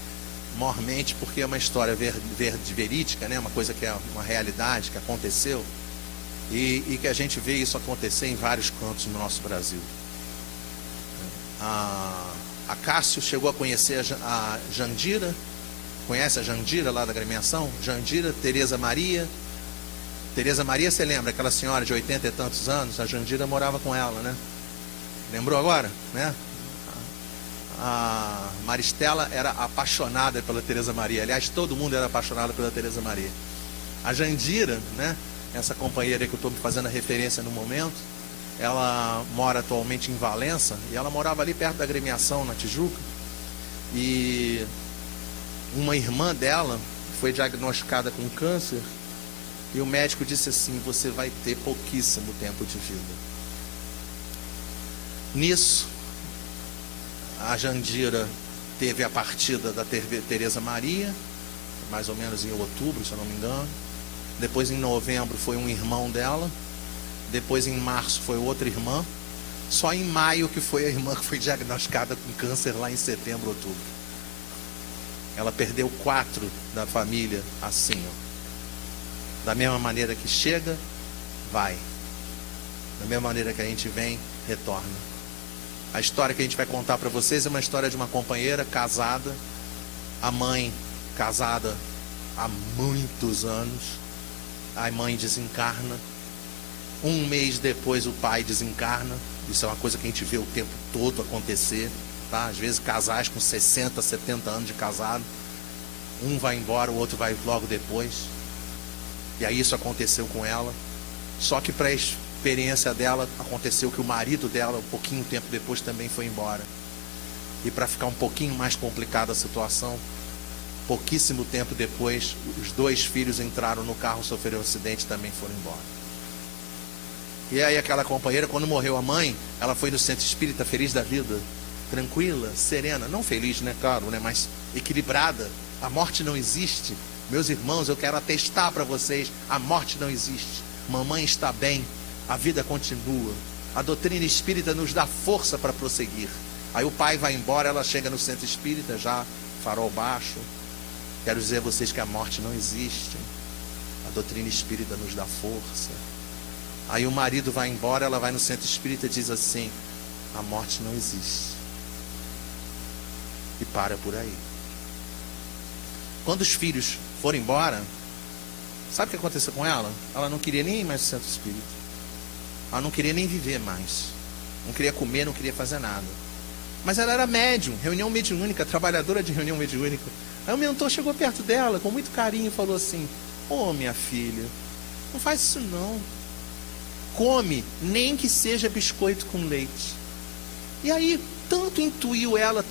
mormente porque é uma história verídica, né? Uma coisa que é uma realidade, que aconteceu, e que a gente vê isso acontecer em vários cantos no nosso Brasil. A Cássio chegou a conhecer a Jandira. Conhece a Jandira lá da agremiação? Jandira, Tereza Maria, você lembra? Aquela senhora de 80 e tantos anos, a Jandira morava com ela, né? Lembrou agora? Né? A Maristela era apaixonada pela Tereza Maria. Aliás, todo mundo era apaixonado pela Tereza Maria. A Jandira, né? Essa companheira que eu estou me fazendo a referência no momento, ela mora atualmente em Valença, e ela morava ali perto da agremiação, na Tijuca. E uma irmã dela foi diagnosticada com câncer, e o médico disse assim: você vai ter pouquíssimo tempo de vida. Nisso, a Jandira teve a partida da Tereza Maria, mais ou menos em outubro, se eu não me engano. Depois, em novembro, foi um irmão dela. Depois, em março, foi outra irmã. Só em maio que foi a irmã que foi diagnosticada com câncer, lá em setembro, outubro. Ela perdeu 4 da família assim, ó. Da mesma maneira que chega, vai. Da mesma maneira que a gente vem, retorna. A história que a gente vai contar para vocês é uma história de uma companheira casada, a mãe casada há muitos anos, a mãe desencarna, um mês depois o pai desencarna. Isso é uma coisa que a gente vê o tempo todo acontecer, tá? Às vezes casais com 60, 70 anos de casado, um vai embora, o outro vai logo depois. E aí isso aconteceu com ela. Só que para a experiência dela, aconteceu que o marido dela, um pouquinho tempo depois, também foi embora. E para ficar um pouquinho mais complicada a situação, pouquíssimo tempo depois, os 2 filhos entraram no carro, sofreram um acidente e também foram embora. E aí aquela companheira, quando morreu a mãe, ela foi no centro espírita feliz da vida, tranquila, serena, não feliz, né, claro, né, mas equilibrada. A morte não existe. Meus irmãos, eu quero atestar para vocês, a morte não existe. Mamãe está bem, a vida continua. A doutrina espírita nos dá força para prosseguir. Aí o pai vai embora, ela chega no centro espírita, já farol baixo. Quero dizer a vocês que a morte não existe. A doutrina espírita nos dá força. Aí o marido vai embora, ela vai no centro espírita e diz assim: a morte não existe. E para por aí. Quando os filhos foram embora, sabe o que aconteceu com ela? Ela não queria nem ir mais no centro espírita. Ela não queria nem viver mais. Não queria comer, não queria fazer nada. Mas ela era médium, reunião mediúnica, trabalhadora de reunião mediúnica. Aí o mentor chegou perto dela, com muito carinho, e falou assim: ô minha filha, não faz isso não. Come, nem que seja biscoito com leite. E aí, tanto intuiu ela,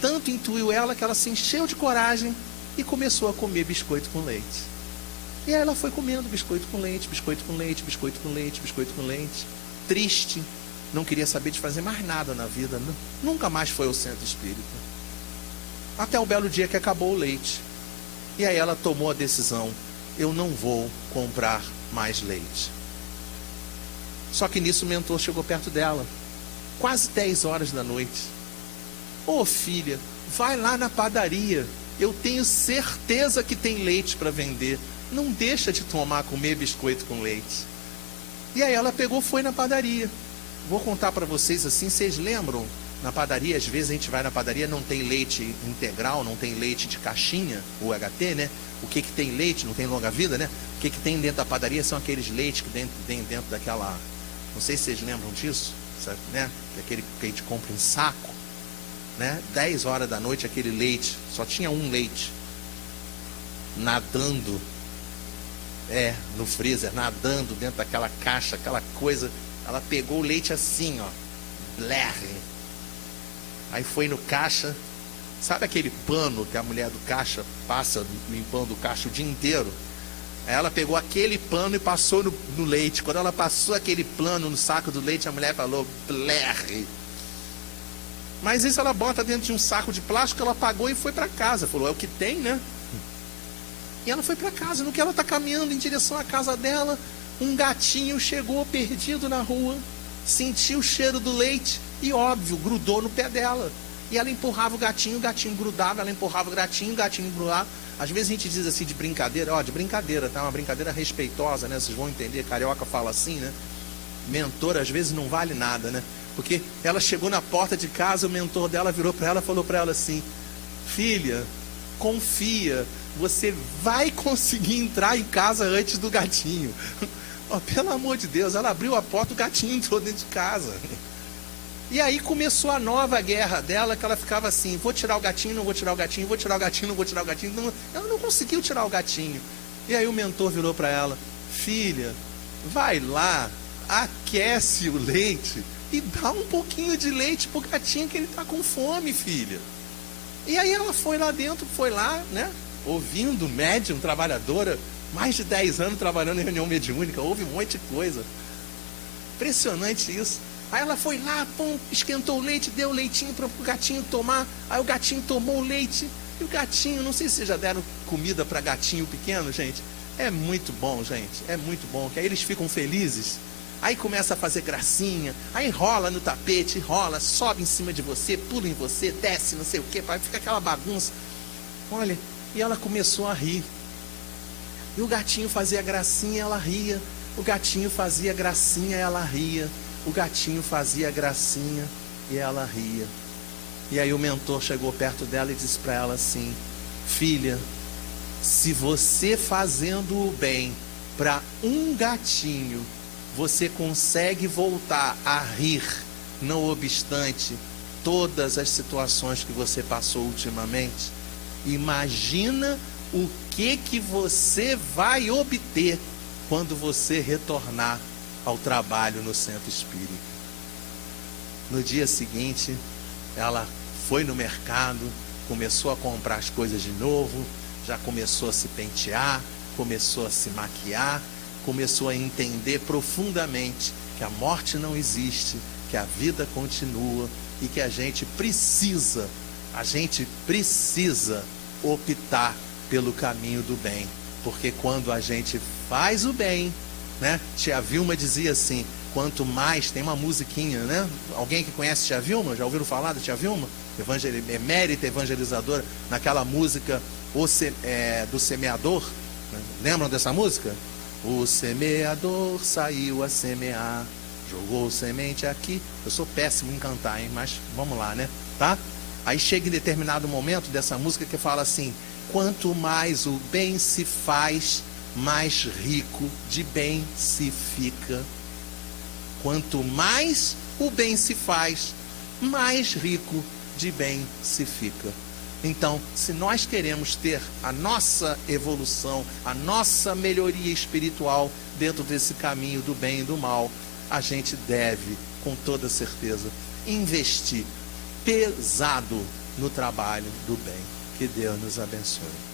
que ela se encheu de coragem e começou a comer biscoito com leite. E aí ela foi comendo biscoito com leite, biscoito com leite, biscoito com leite, biscoito com leite. Triste, não queria saber de fazer mais nada na vida, nunca mais foi ao centro espírita. Até o belo dia que acabou o leite. E aí ela tomou a decisão: eu não vou comprar mais leite. Só que nisso o mentor chegou perto dela, quase 10 horas da noite. Ô filha, vai lá na padaria, eu tenho certeza que tem leite para vender. Não deixa de comer biscoito com leite. E aí ela pegou, foi na padaria. Vou contar para vocês assim, vocês lembram? Na padaria, às vezes a gente vai na padaria, não tem leite integral, não tem leite de caixinha, o HT, né? O que tem leite, não tem longa vida, né? O que tem dentro da padaria são aqueles leites que tem dentro daquela... Não sei se vocês lembram disso, sabe, né? Aquele que a gente compra em saco, né? 10 horas da noite, aquele leite, só tinha um leite, nadando, no freezer, nadando dentro daquela caixa, aquela coisa. Ela pegou o leite assim, ó, blerre. Aí foi no caixa, sabe aquele pano que a mulher do caixa passa limpando o caixa o dia inteiro? Aí ela pegou aquele pano e passou no leite. Quando ela passou aquele pano no saco do leite, a mulher falou, blerre. Mas isso ela bota dentro de um saco de plástico, ela pagou e foi para casa. Falou, é o que tem, né? E ela foi para casa. No que ela está caminhando em direção à casa dela, um gatinho chegou perdido na rua, sentiu o cheiro do leite e, óbvio, grudou no pé dela. E ela empurrava o gatinho grudava, ela empurrava o gatinho grudava. Às vezes a gente diz assim de brincadeira, de brincadeira, tá? Uma brincadeira respeitosa, né? Vocês vão entender, carioca fala assim, né? Mentor às vezes não vale nada, né? Porque ela chegou na porta de casa, o mentor dela virou para ela e falou para ela assim: filha, confia, você vai conseguir entrar em casa antes do gatinho. Oh, pelo amor de Deus, ela abriu a porta, o gatinho entrou dentro de casa. E aí começou a nova guerra dela, que ela ficava assim: vou tirar o gatinho, não vou tirar o gatinho, vou tirar o gatinho, não vou tirar o gatinho. Não, ela não conseguiu tirar o gatinho. E aí o mentor virou para ela: filha, vai lá, aquece o leite e dá um pouquinho de leite pro gatinho, que ele tá com fome, filha. E aí ela foi lá dentro, né, ouvindo, médium, trabalhadora, mais de 10 anos trabalhando em reunião mediúnica, ouve um monte de coisa. Impressionante isso. Aí ela foi lá, esquentou o leite, deu o leitinho para o gatinho tomar. Aí o gatinho tomou o leite. E o gatinho, não sei se vocês já deram comida para gatinho pequeno, gente. É muito bom, gente. É muito bom. Que aí eles ficam felizes. Aí começa a fazer gracinha. Aí rola no tapete, rola, sobe em cima de você, pula em você, desce, não sei o quê. Fica aquela bagunça. Olha, e ela começou a rir. E o gatinho fazia gracinha, ela ria. O gatinho fazia gracinha, ela ria. o gatinho fazia gracinha e ela ria. E aí o mentor chegou perto dela e disse para ela assim: filha, se você fazendo o bem para um gatinho, você consegue voltar a rir, não obstante todas as situações que você passou ultimamente, imagina o que você vai obter quando você retornar ao trabalho no centro espírita. No dia seguinte, ela foi no mercado, começou a comprar as coisas de novo, já começou a se pentear, começou a se maquiar, começou a entender profundamente que a morte não existe, que a vida continua e que a gente precisa optar pelo caminho do bem. Porque quando a gente faz o bem, né? Tia Vilma dizia assim, quanto mais, tem uma musiquinha, né? Alguém que conhece Tia Vilma? Já ouviram falar da Tia Vilma? Emérita evangelizadora, naquela música do semeador, né? Lembram dessa música? O semeador saiu a semear, jogou semente aqui. Eu sou péssimo em cantar, hein? Mas vamos lá, né? Tá? Aí chega em determinado momento dessa música que fala assim: quanto mais o bem se faz, mais rico de bem se fica. Quanto mais o bem se faz, mais rico de bem se fica. Então, se nós queremos ter a nossa evolução, a nossa melhoria espiritual dentro desse caminho do bem e do mal, a gente deve, com toda certeza, investir pesado no trabalho do bem. Que Deus nos abençoe.